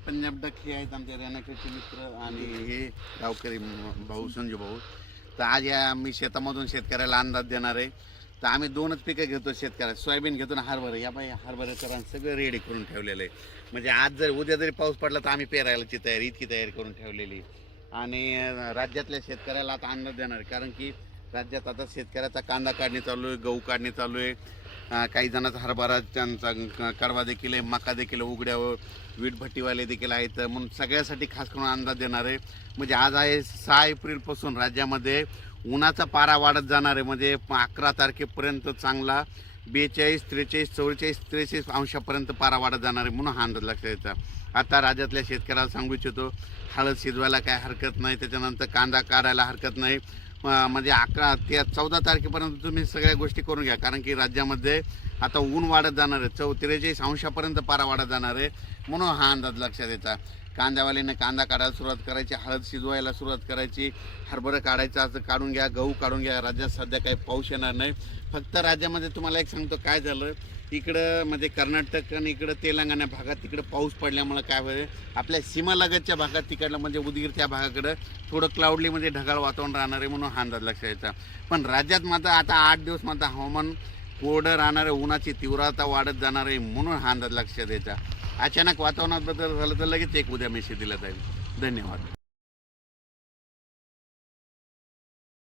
Punjab duck आहेत आमचे रेनाखेडचे मित्र आणि हे गावकरी भाऊ संजू भाऊ तर आज या मी शेतामधून शेतकऱ्याला अंदाज देणार आहे तर आम्ही दोनच पिकं घेतो शेतकऱ्या सोयाबीन घेतो ना हरभरे या बाई हरभऱ्याचं तर सगळं रेडी करून ठेवलेलं आहे म्हणजे आज जर उद्या जरी पाऊस पडला तर आम्ही पेरायलाची तयारी इतकी तयारी करून ठेवलेली आणि राज्यातल्या शेतकऱ्याला आता अंदाज देणार आहे कारण की राज्यात आता शेतकऱ्याचा कांदा काढणे चालू आहे गहू काढणे चालू आहे काही जणांचा हरभरा त्यांचा कडवा देखील आहे मका देखील उघड्यावर वीट भट्टीवाले देखील आहेत म्हणून सगळ्यासाठी खास करून अंदाज देणार आहे म्हणजे आज आहे सहा एप्रिलपासून राज्यामध्ये उन्हाचा पारा वाढत जाणार आहे म्हणजे अकरा तारखेपर्यंत चांगला बेचाळीस त्रेचाळीस चव्वेचाळीस त्रेचाळीस अंशापर्यंत पारा वाढत जाणार आहे म्हणून हा अंदाज लक्षात यायचा आता राज्यातल्या शेतकऱ्याला सांगू इच्छितो हळद शिजवायला काय हरकत नाही त्याच्यानंतर कांदा काढायला हरकत नाही म्हणजे अकरा ते चौदा तारखेपर्यंत तुम्ही सगळ्या गोष्टी करून घ्या कारण की राज्यामध्ये आता ऊन वाढत जाणार आहे चौ त्रेचाळीस अंशापर्यंत पारा वाढत जाणार आहे म्हणून हा अंदाज लक्षात येतात कांद्यावालीने कांदा काढायला सुरुवात करायची हळद शिजवायला सुरुवात करायची हरभरं काढायचा असं काढून घ्या गहू काढून घ्या राज्यात सध्या काही पाऊस येणार नाही फक्त राज्यामध्ये तुम्हाला एक सांगतो काय झालं इकडं म्हणजे कर्नाटक आणि इकडं तेलंगणा भागात तिकडं पाऊस पडल्यामुळं काय होईल आपल्या सीमालगतच्या भागात तिकडलं म्हणजे उदगीर त्या भागाकडं थोडं क्लाउडली म्हणजे ढगाळ वातावरण राहणार आहे म्हणून हा अंदाज लक्षात यायचा पण राज्यात मात्र आता आठ दिवस मात्र हवामान कोरडं राहणार आहे उन्हाची तीव्रता वाढत जाणार आहे म्हणून हा अंदाज लक्षात द्यायचा अचानक वातावरणात बदल झालं तर लगेच एक उद्या मेसेज दिला जाईल धन्यवाद